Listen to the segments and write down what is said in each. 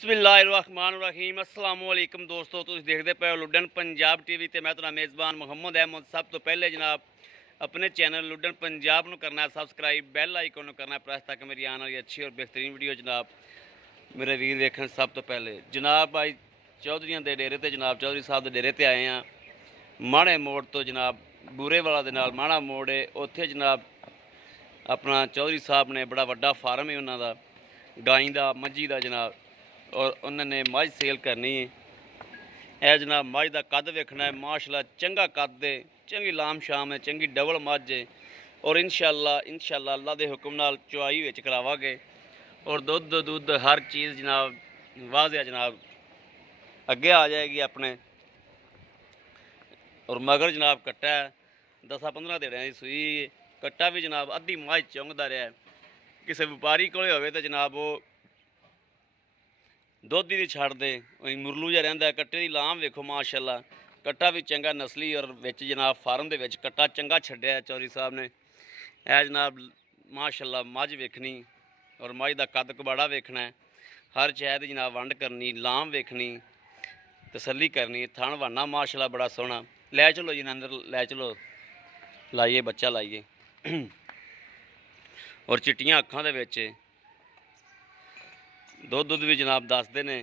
बिस्मिल्लाहिर्रहमानिर्रहीम अस्सलाम वालेकुम दोस्तों, तुम देखते पे हो लुडन पंजाब टीवी ते मैं तुम्हारा मेज़बान मुहम्मद अहमद। सब तो पहले जनाब अपने चैनल लुडन पंजाब को करना है सबसक्राइब, बैल आइकन करना है प्रेस, ताकि मेरी आने वाली अच्छी और बेहतरीन वीडियो जनाब मेरे वीर देखने सब तो पहले। जनाब भाई चौधरियों के डेरे ते जनाब चौधरी साहब के डेरे ते आए हैं माणे मोड़ तो जनाब बूरे वाला दे नाल माणा मोड़ है। उत्थे जनाब अपना चौधरी साहब ने बड़ा वड्डा फार्म है उन्होंने गाई का मझी का जनाब, और उन्होंने मझ सेल करनी है। यह जनाब मझ का कद वेखना है, माशाल्लाह चंगा कद है, चंगी लाम शाम है, चंगी डबल मझ है। और इंशाल्लाह अल्लाह के हुक्म नाल चुआई विच करावांगे और दुध हर चीज़ जनाब वाज़िया जनाब अगे आ जाएगी अपने। और मगर जनाब कट्टा है 10-15 दिहाड़ियां की सूई है। कट्टा भी जनाब अद्धी मझ चुंगदा रहा है, किसी व्यापारी कोले होवे तो जनाब वो दुध ही नहीं छड्डदे, मुरलू जिहा रहिंदा। कट्टे की लाम वेखो माशाल्लाह, कट्टा भी चंगा नस्ली और विच जनाब फार्म दे विच कट्टा चंगा छड्डिया है चौधरी साहब ने। यह जनाब माशाल्लाह मझ वेखनी और मझ का कद कबाड़ा वेखना है, हर शहर जनाब वंड करनी, लाम वेखनी, तसल्ली करनी। थण वाना माशाल्लाह बड़ा सोहना। लै चलो जी अंदर लै चलो, लाइए बच्चा लाइए। और चिट्टियां अखां दे विच दुध भी जनाब दसदे ने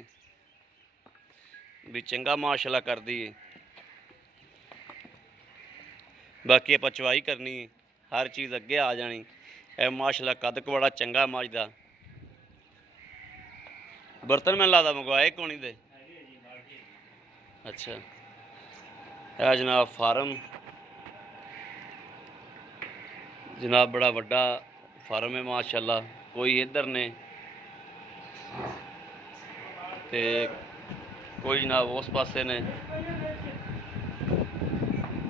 भी चंगा माशाल्लाह करदी है। बाकी आपां चवाई करनी है, हर चीज़ अगे आ जानी है। माशाल्लाह कद बड़ा चंगा मझ दा। बर्तन मैं लादा मंगवाए कोनी दे। अच्छा है जनाब फार्म, जनाब बड़ा वड्डा फार्म है माशाल्लाह। कोई इधर ने ते कोई जनाब उस पासे ने।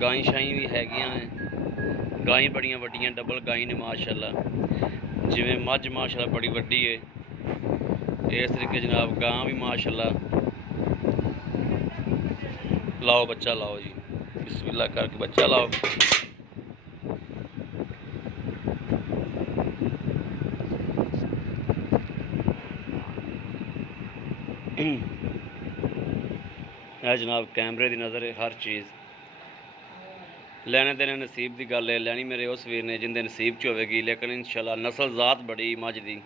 गाई शाई भी हैगियां ने, गाई बड़ियां वड्डियां डबल गाई ने माशाल्लाह। जिवें मझ माशाल्लाह बड़ी वड्डी है, इस तरीके जनाब गां भी माशाल्लाह। लाओ बच्चा लाओ जी, बिस्मिल्लाह करके बच्चा लाओ। है जनाब कैमरे की नज़र है हर चीज़। लैने देने नसीब की गल है, लैनी मेरे उस वीर ने जिंदे नसीब च होगी। लेकिन इंशाल्लाह नस्ल ज़ात बड़ी मझ दी।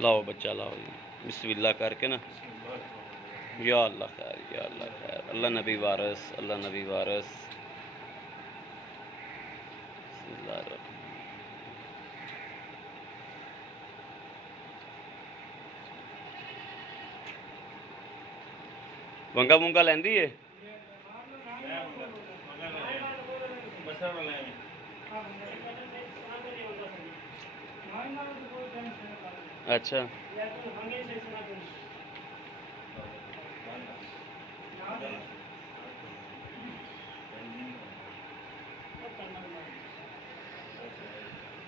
लाओ बच्चा लाओ जी, बिस्मिल्लाह करके ना। या अल्लाह खैर, या अल्लाह खैर, अल्लाह नबी वारस, अल्लाह नबी वारस। वंगा वुंगा लैंदी है। अच्छा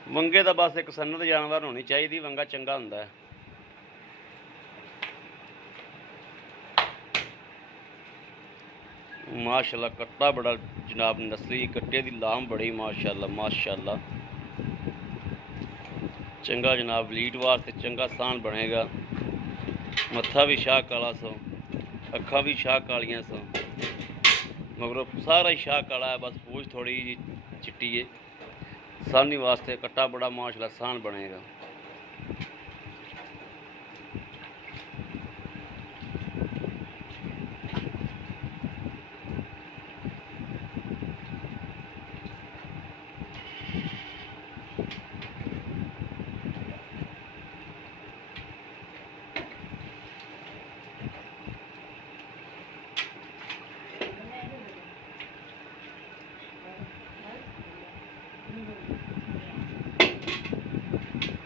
वंगे तो बस एक सन्नत जानवर होनी चाहिए, वंगा चंगा हुंदा है। माशाल्लाह कट्टा बड़ा जनाब नस्ली, कट्टे की लाम बड़ी माशाल्लाह माशाल्लाह। चंगा जनाब लीट वास्ते चंगा स्थान बनेगा। मत्था भी शाह काला सो, अखा भी शाह कालियां सो, मगरों सारा ही शाह काला है, बस पूछ थोड़ी जी चिट्टी है। सानी वास्ते कट्टा बड़ा माशाल्लाह स्थान बनेगा।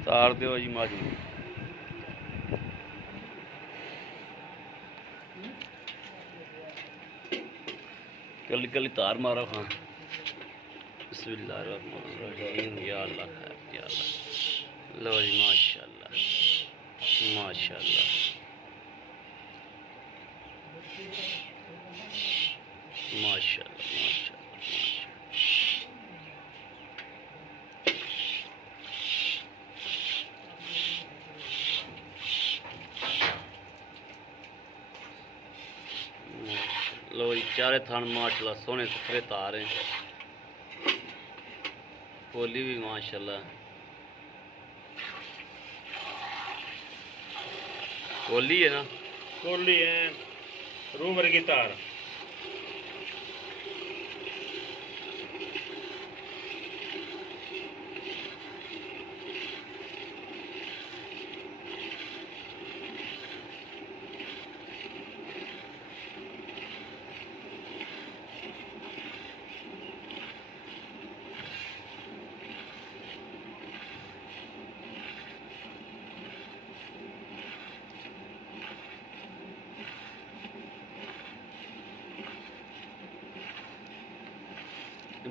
तार दो जी मझ नूं। कली कली तार मारो खां। बिस्मिल्लाहिर्रहमानिर्रहीम, या अल्लाह खैर, या अल्लाह। लो जी माशाल्लाह माशाल्लाह माशाल्लाह माशाल्लाह। चारे थान माशाल्लाह सोने सुथरे तार हैं। कोली भी माशाल्लाह, कोली है ना, कोली है रूह वर्गी तार।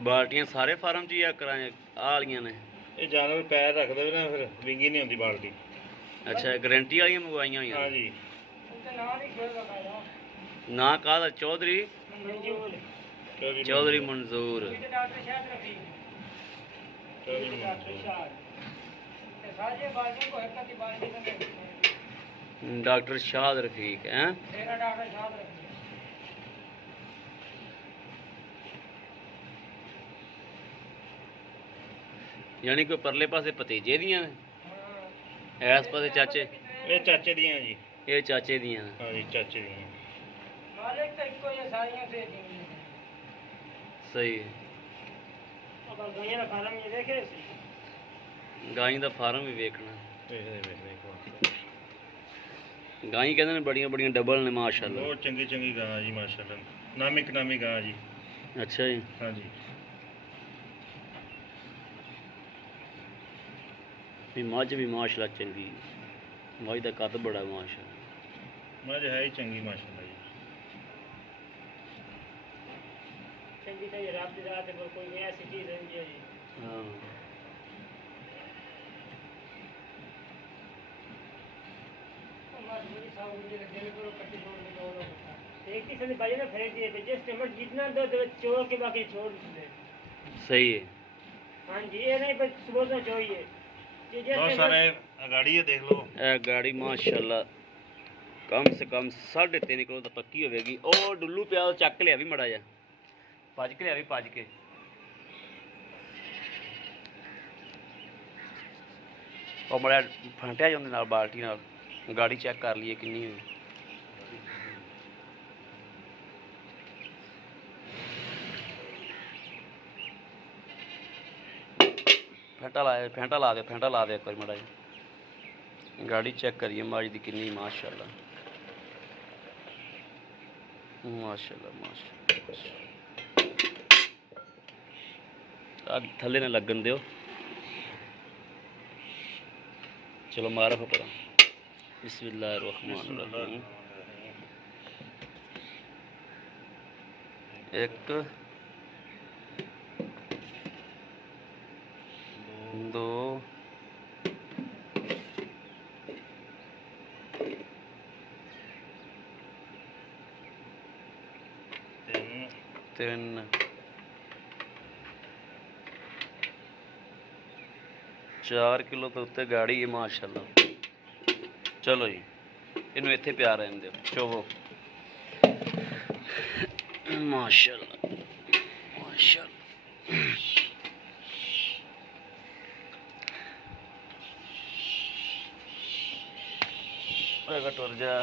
बाल्टियां सारे फार्म च या कराए आलियां ने? ये जानवर पैर रख दे ना फिर विंगी नहीं होती बाल्टी। अच्छा गारंटी वाली मंगवाइया हुई? हाँ जी। ना कादा? चौधरी चौधरी मंजूर। डॉक्टर शाद रफीक हैं? यानी कोई परले पासे भतीजे दियां ने, इस पासे चाचे? ये चाचे दियां जी। ये चाचे दियां ने? हाँ जी चाचे दियां। सही है। गाई का फार्म भी वेखना। गाई कहते हैं बड़ियां बड़ियां डबल ने माशाल्लाह। बहुत चंगी चंगी गां जी माशाल्लाह, नामी कनामी गां जी। अच्छा जी। हाँ जी। मझ भी माशाल्लाह चंगी, मझ का कद बड़ा माशाल्लाह। मझ है ही चंगी माशाल्लाह जी। चंगी तो ये रात रात पर कोई ऐसी चीज रहती है जी। हाँ एक ही समय बाजी ना फेंक दिए थे जस्ट मत जितना दो छोड़ के बाकी छोड़ दे। सही है। हाँ जी ये नहीं बस सुबह से चाहिए। बहुत सारे गाड़ी है देख लो। ए गाड़ी माशाल्लाह कम से कम 3.5 किलो तो पक्की होगी। ओ डुल्लू पिया चक लिया भी मड़ा जा, भज के लिया भी भज के। और मड़ा फंटिया जी उहदे नाल बाल्टी नाल गाड़ी चेक कर लीए किन्नी हुई। फैंटा ला दे फैंटा ला दे एक बार मड़ा जी, गाड़ी चेक करिए माज दी किन्नी माशाल्लाह माशाल्लाह माशाल्लाह। थले ने लगन दियो। चलो मारा हो पड़ा। बिस्मिल्लाहिर्रहमानिर्रहीम। एक दो तीन 4 किलो तो उत्ते गाड़ी है माशाल्लाह। चलो जी इनू इत्थे प्यार रहन दियो चोवो माशाल्लाह माशाल्लाह। टुर जा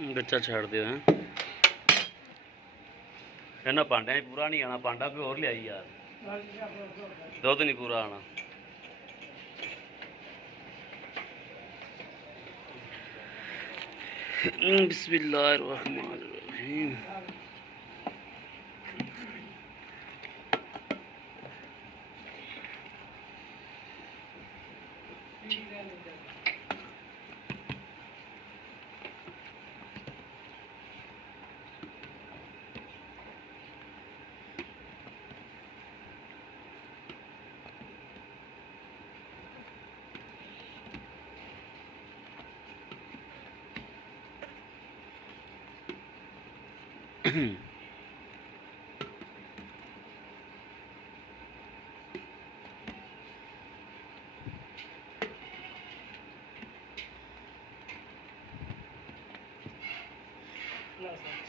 ਬੱਚਾ ਛੱਡ ਦਿਓ ਹੈ। ਇਹਨਾਂ ਭਾਂਡਿਆਂ 'ਚ ਪੂਰਾ ਨਹੀਂ ਆਣਾ, ਭਾਂਡਾ ਕੋਈ ਹੋਰ ਲਿਆਈ ਯਾਰ, ਦੁੱਧ ਨਹੀਂ ਪੂਰਾ ਆਣਾ। ਬਿਸਮਿल्लाहिर्रहमानिर्रहीम।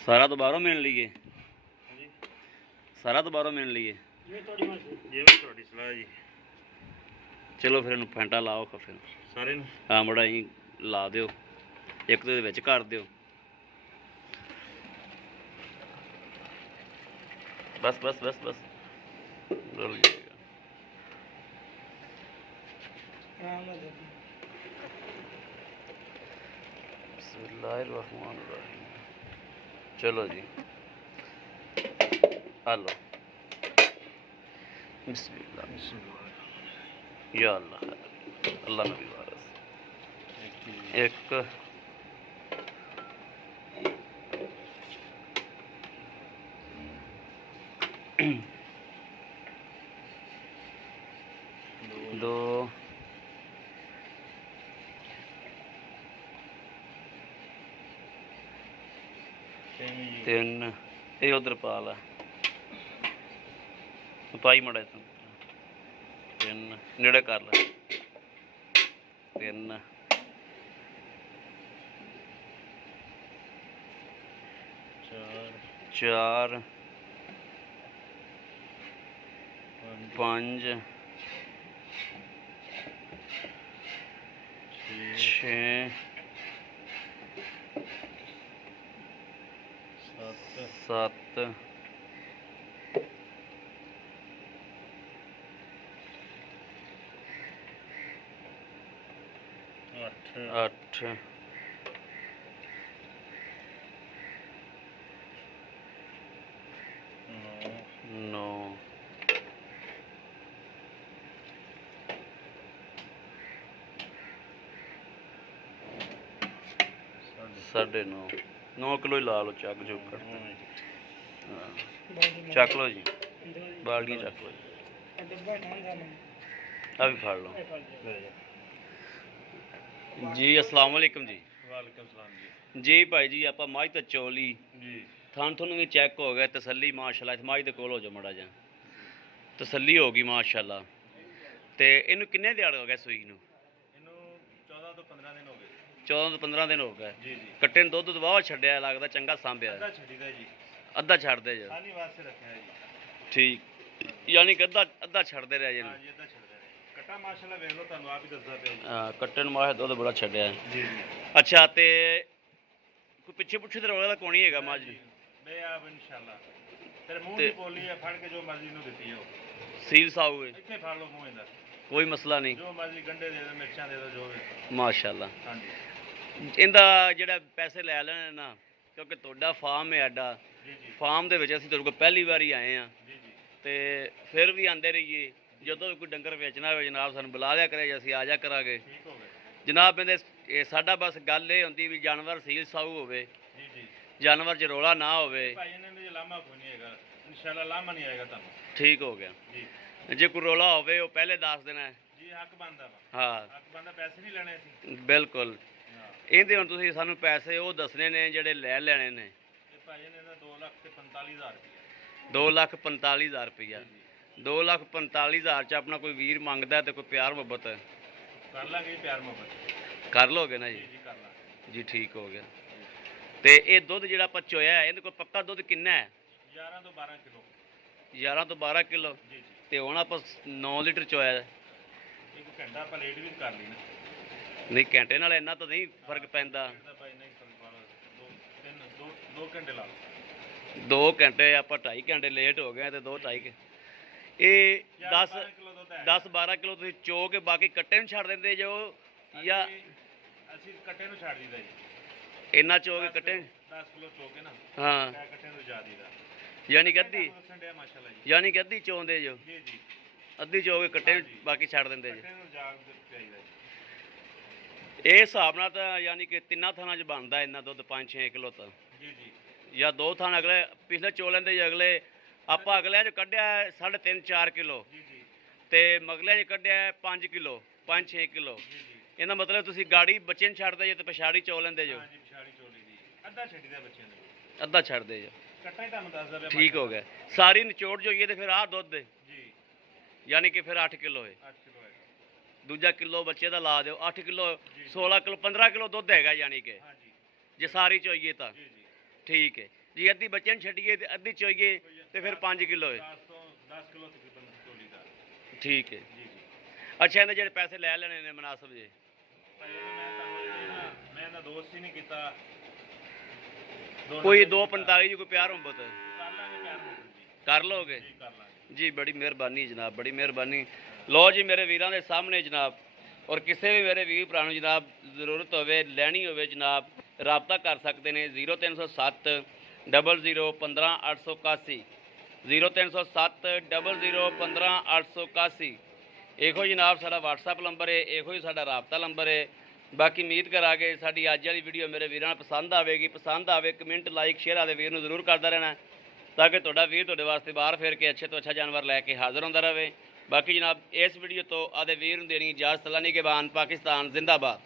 ਸਾਰਾ ਦੁਬਾਰਾ ਮਿਲ ਲਈਏ, ਸਾਰਾ ਦੁਬਾਰਾ ਮਿਲ ਲਈਏ, ਜਿਵੇਂ ਤੁਹਾਡੀ ਸਲਾਹ ਜੀ। ਚਲੋ ਫਿਰ ਇਹਨੂੰ ਫੈਂਟਾ ਲਾਓ ਫਿਰ ਸਾਰੇ ਨੂੰ। ਹਾਂ ਮੜਾ ਹੀ ਲਾ ਦਿਓ, ਇੱਕ ਦੇ ਵਿੱਚ ਕਰ ਦਿਓ, ਬਸ ਬਸ ਬਸ ਬਸ ਰੁਲ ਜਾਏਗਾ। बिस्मिल्लाहिर्रहमानिर्रहीम। चलो जी हेलो बिस्मिल्लाह या अल्लाह अल्लाह नबी वारस एक दो तीन ये उधर पा ला पाई मड़ा तीन नेड़े कर ला तीन चार पाँच छः सत्त अठ नौ साढ़े नौ 9 किलो ही ला लो चक चुक कर चक लो जी बाल्टियाँ चक लो अभी फाड़ लो जी। अस्सलाम वालेकुम जी। वालेकुम सलाम जी। जी भाई जी आप मझ तो चोली जी थान थुन भी चेक हो गया, तसली माशाल्लाह। मझ के कोल हो जाओ मड़ा जा, तसली होगी माशाल्लाह। तो इनू किन्ने दिहाड़े हो गए सूई नू? 14 ਤੋਂ 15 ਦਿਨ ਹੋ ਗਏ। 14 ਤੋਂ 15 दिन हो गए। जी जी। कट्टे ने दुध वाह छड्या लगदा चंगा सांभिया। ਅੱਧਾ ਛੱਡੀਦਾ ਜੀ। अद्धा छड्डदे जे? ਸਾਨੀ ਵਾਸਤੇ ਰੱਖਿਆ ਜੀ। ठीक यानी कि अद्धा अद्धा छड्डदे रह जे? ਹਾਂ ਜੀ ਅੱਧਾ ਛੱਡਦੇ ਰਹੇ। ਕਟਾ ਮਾਸ਼ਾਅੱਲਾ ਵੇਖ ਲਓ, ਤੁਹਾਨੂੰ ਆਪ ਹੀ ਦੱਸਦਾ ਪਿਆ ਜੀ। हां कट्टे ने माहे दुध बड़ा छड्या। ਜੀ ਜੀ। अच्छा ते कोई पिछे पुछे ते रोला कोई नहीं हैगा माज? ਬੇਆਬ ਇਨਸ਼ਾਅੱਲਾ। ਤੇਰੇ ਮੂੰਹ ਤੇ- ਦੀ ਬੋਲੀ ਹੈ, ਫੜ ਕੇ ਜੋ ਮਰਜ਼ੀ ਨੂੰ ਦਿੱਤੀ ਹੈ ਉਹ। सील साऊ है, ਇੱਥੇ ਫੜ ਲਓ ਮੂੰਹ ਇਹਦਾ, कोई मसला नहीं ਜੋ ਮਰਜ਼ੀ ਗੰਡੇ ਦੇ ਦਿਓ, ਮਿਰਚਾਂ ਦੇ ਦਿਓ, ਜੋ ਵੀ। माशाल्लाह। ਹਾਂਜੀ ਇਹਦਾ ਜਿਹੜਾ ਪੈਸੇ ਲੈ ਲੈਣੇ ਨਾ, ਕਿਉਂਕਿ ਤੁਹਾਡਾ ਫਾਰਮ ਹੈ ਐਡਾ, ਜੀ ਜੀ ਫਾਰਮ ਦੇ ਵਿੱਚ ਅਸੀਂ ਤੁਹਾਡੇ ਕੋਲ ਪਹਿਲੀ ਵਾਰੀ ਆਏ ਆ, ਜੀ ਜੀ। ਤੇ ਫਿਰ ਵੀ ਆਂਦੇ ਰਹੀਏ। ਜਦੋਂ ਵੀ ਕੋਈ ਡੰਗਰ ਵੇਚਣਾ ਹੋਵੇ ਜਨਾਬ ਸਾਨੂੰ ਬੁਲਾ ਲਿਆ ਕਰੇ, ਅਸੀਂ ਆ ਜਾ ਕਰਾਂਗੇ ਠੀਕ ਹੋ ਗਏ ਜਨਾਬ। ਇਹਦੇ ਇਹ ਸਾਡਾ ਬਸ ਗੱਲ ਇਹ ਹੁੰਦੀ ਵੀ ਜਾਨਵਰ ਸੀਲ ਸਾਊ ਹੋਵੇ, ਜੀ ਜੀ। ਜਾਨਵਰ 'ਚ ਰੋਲਾ ਨਾ ਹੋਵੇ। ਭਾਈ ਇਹਨਾਂ ਦੇ ਲਾਮਾ ਕੋਈ ਨਹੀਂ ਹੈਗਾ ਇਨਸ਼ਾਅੱਲਾ, ਲਾਮਾ ਨਹੀਂ ਆਏਗਾ ਤੁਹਾਨੂੰ। ਠੀਕ ਹੋ ਗਿਆ। ਜੀ ਜੇ ਕੋਈ ਰੋਲਾ ਹੋਵੇ ਉਹ ਪਹਿਲੇ ਦੱਸ ਦੇਣਾ ਹੈ। ਜੀ। ਹੱਕ ਬਣਦਾ ਵਾ, ਹਾਂ ਹੱਕ ਬਣਦਾ। ਪੈਸੇ ਨਹੀਂ ਲੈਣੇ ਸੀ। ਬਿਲਕੁਲ। ਇਹਦੇ ਹੁਣ ਤੁਸੀਂ ਸਾਨੂੰ ਪੈਸੇ ਉਹ ਦੱਸਣੇ ਨੇ ਜਿਹੜੇ ਲੈ ਲੈਣੇ ਨੇ। ਇਹ ਭਾਈ ਨੇ ਨਾ 2,45,000 ਰੁਪਏ। 2,45,000 ਰੁਪਈਆ। 2,45,000 ਚ ਆਪਣਾ ਕੋਈ ਵੀਰ ਮੰਗਦਾ ਤੇ ਕੋਈ ਪਿਆਰ ਮੁਹੱਬਤ ਕਰ ਲਾਂਗੇ ਜੀ, ਪਿਆਰ ਮੁਹੱਬਤ ਕਰ ਲੋਗੇ ਨਾ ਜੀ ਜੀ? ਜੀ ਕਰ ਲਾਂਗੇ ਜੀ ਠੀਕ ਹੋ ਗਿਆ। ਤੇ ਇਹ ਦੁੱਧ ਜਿਹੜਾ ਆਪਾਂ ਚੋਇਆ ਹੈ, ਇਹਦੇ ਕੋਲ ਪੱਕਾ ਦੁੱਧ ਕਿੰਨਾ ਹੈ? 11 ਤੋਂ 12 ਕਿਲੋ। 11 ਤੋਂ 12 ਕਿਲੋ। ਜੀ ਜੀ। ਤੇ ਹੁਣ ਆਪਾਂ 9 ਲੀਟਰ ਚੋਇਆ ਹੈ। ਇੱਕ ਘੰਟਾ ਆਪਾਂ ਲੇਟ ਵੀ ਕਰ ਲਈ ਨਾ। ਨਹੀਂ ਘੰਟੇ ਨਾਲ ਇੰਨਾ ਤਾਂ ਨਹੀਂ ਫਰਕ ਪੈਂਦਾ। ਇਹਦਾ ਭਾਈ ਨਹੀਂ ਫਰਕ ਪਾਣਾ। 2 ਘੰਟੇ ਲਾ 2 ਘੰਟੇ ਆਪਾਂ 2.5 ਘੰਟੇ ਲੇਟ ਹੋ ਗਏ ਤੇ 2-2.5 ਇਹ 10 ਕਿਲੋ ਦੁੱਧ ਹੈ 10-12 ਕਿਲੋ ਤੁਸੀਂ ਚੋ ਕੇ ਬਾਕੀ ਕੱਟੇ ਨੂੰ ਛੱਡ ਦਿੰਦੇ ਜੋ ਜਾਂ ਅਸੀਂ ਕੱਟੇ ਨੂੰ ਛੱਡ ਦਈਦਾ ਜੀ ਇੰਨਾ ਚੋ ਕੇ ਕੱਟੇ 10 ਕਿਲੋ ਚੋ ਕੇ ਨਾ ਹਾਂ ਕੱਟੇ ਨੂੰ ਜਾ ਦਈਦਾ ਯਾਨੀ ਕਿ ਅੱਧੀ ਮਾਸ਼ਾਅੱਲਾ ਜੀ ਯਾਨੀ ਕਿ ਅੱਧੀ ਚੋਂਦੇ ਜੋ ਜੀ ਜੀ ਅੱਧੀ ਚੋ ਕੇ ਕੱਟੇ ਨੂੰ ਬਾਕੀ ਛੱਡ ਦਿੰਦੇ ਜੋ ਕੱਟੇ ਨੂੰ ਜਾ ਚਾਹੀਦਾ ਇਹ ਹਿਸਾਬ ਨਾਲ ਤਾਂ ਯਾਨੀ ਕਿ ਤਿੰਨਾਂ ਥਾਣਾ 'ਚ ਬਣਦਾ ਇੰਨਾ ਦੁੱਧ 5-6 ਕਿਲੋ ਤਾਂ ਜੀ ਜੀ ਜਾਂ 2 ਥਾਂ ਅਗਲੇ ਪਿਛਲੇ ਚੋ ਲੈਂਦੇ ਜੀ ਅਗਲੇ ਆਪਾਂ ਅਗਲਿਆਂ 'ਚ ਕੱਢਿਆ 3.5-4 ਕਿਲੋ ਜੀ ਜੀ ਤੇ ਮਗਲਿਆਂ 'ਚ ਕੱਢਿਆ 5 ਕਿਲੋ 5-6 ਕਿਲੋ ਜੀ ਜੀ ਇਹਦਾ ਮਤਲਬ ਤੁਸੀਂ ਗਾੜੀ ਬੱਚੇ ਨੂੰ ਛੱਡਦੇ ਜੇ ਤੇ ਪਛਾੜੀ ਚੋ ਲੈਂਦੇ ਜੋ ਹਾਂ ਜੀ ਪਿਛਾੜੀ ਚੋਲੀ ਦੀ ਅੱਧਾ ਛੱਡੀਦਾ ਬੱਚਿਆਂ ਨੂੰ ਅੱਧਾ ਛੱਡਦੇ ਜੋ ਕੱਟਾ ਹੀ ਤੁਹਾਨੂੰ ਦੱਸਦਾ ਪਿਆ ਠੀਕ ਹੋ ਗਿਆ ਸਾਰੀ ਨਿਚੋੜ ਜੋਈਏ ਤੇ ਫਿਰ ਆਹ ਦੁੱਧ ਦੇ ਜੀ ਯਾਨੀ ਕਿ ਫਿਰ 8 ਕਿਲੋ ਹੈ 8 ਕਿਲੋ ਹੈ ਦੂਜਾ ਕਿਲੋ ਬੱਚੇ ਦਾ ਲਾ ਦਿਓ 8 ਕਿਲੋ ਜੀ। 16 ਕਿਲੋ 15 ਕਿਲੋ ਦੁੱਧ ਹੈਗਾ ਯਾਨੀ ਕਿ ਹਾਂ ਜੀ ਜੇ ਸਾਰੀ ਚੋਈਏ ਤਾਂ ਜੀ ਜੀ ਠੀਕ ਹੈ ਜੀ ਅੱਧੀ ਬੱਚੇ ਨੂੰ ਛੱਡੀਏ ਤੇ ਅੱਧੀ ਚੋਈਏ ਤੇ ਫਿਰ 5 ਕਿਲੋ ਹੈ 10 ਤੋਂ 10 ਕਿਲੋ ਤਕਰੀਬਨ ਚੋਲੀ ਦਾ ਠੀਕ ਹੈ ਜੀ ਜੀ ਅੱਛਾ ਇਹਦੇ ਜਿਹੜੇ ਪੈਸੇ ਲੈ ਲੈਣੇ ਨੇ ਮੁਨਾਸਬ ਜੇ ਭਾਈ ਮੈਂ ਤੁਹਾਨੂੰ ਨਾ ਮੈਂ ਇਹਦਾ ਦੋਸਤ ਹੀ ਨਹੀਂ ਕੀਤਾ ਕੋਈ 245 ਜੀ ਕੋਈ ਪਿਆਰ ਮੁਹੱਬਤ ਕਰ ਲਾਂਗੇ ਪਿਆਰ ਮੁਹੱਬਤ ਜੀ ਕਰ ਲੋਗੇ ਜੀ ਕਰ ਲਾਂਗੇ ਜੀ ਬੜੀ ਮਿਹਰਬਾਨੀ ਜਨਾਬ ਬੜੀ ਮਿਹਰਬਾਨੀ ਲੋ ਜੀ ਮੇਰੇ ਵੀਰਾਂ ਦੇ ਸਾਹਮਣੇ ਜਨਾਬ ਔਰ ਕਿਸੇ ਵੀ ਮੇਰੇ ਵੀਰ ਭਰਾ ਨੂੰ ਜਨਾਬ ਜ਼ਰੂਰਤ ਹੋਵੇ ਲੈਣੀ ਹੋਵੇ ਜਨਾਬ ਰਾਬਤਾ ਕਰ ਸਕਦੇ ਨੇ 0307 00 15 881 0307 00 15 881 ਇਹੋ ਜਨਾਬ ਸਾਡਾ WhatsApp ਨੰਬਰ ਹੈ ਇਹੋ ਹੀ ਸਾਡਾ ਰਾਬਤਾ ਨੰਬਰ ਹੈ ਬਾਕੀ ਉਮੀਦ ਕਰਾਂਗੇ ਸਾਡੀ ਅੱਜ ਵਾਲੀ ਵੀਡੀਓ ਮੇਰੇ ਵੀਰਾਂ ਨੂੰ ਪਸੰਦ ਆਵੇਗੀ ਪਸੰਦ ਆਵੇ ਕਮੈਂਟ ਲਾਈਕ ਸ਼ੇਅਰ ਆਦੇ ਵੀਰ ਨੂੰ ਜ਼ਰੂਰ ਕਰਦਾ ਰਹਿਣਾ ਤਾਂ ਕਿ ਤੁਹਾਡਾ ਵੀਰ ਤੁਹਾਡੇ ਵਾਸਤੇ ਬਾਹਰ ਫੇਰ ਕੇ ਅੱਛੇ ਤੋਂ ਅੱਛਾ ਜਾਨਵਰ ਲੈ ਕੇ ਹਾਜ਼ਰ ਹੁੰਦਾ ਰਹੇ ਬਾਕੀ ਜਨਾਬ ਇਸ ਵੀਡੀਓ ਤੋਂ ਆਦੇ ਵੀਰ ਨੂੰ ਦੇਣੀ ਇਜਾਜ਼ਤ। ਸਲਾਨੀ ਕੇ ਬਾਨ ਪਾਕਿਸਤਾਨ ਜ਼ਿੰਦਾਬਾਦ।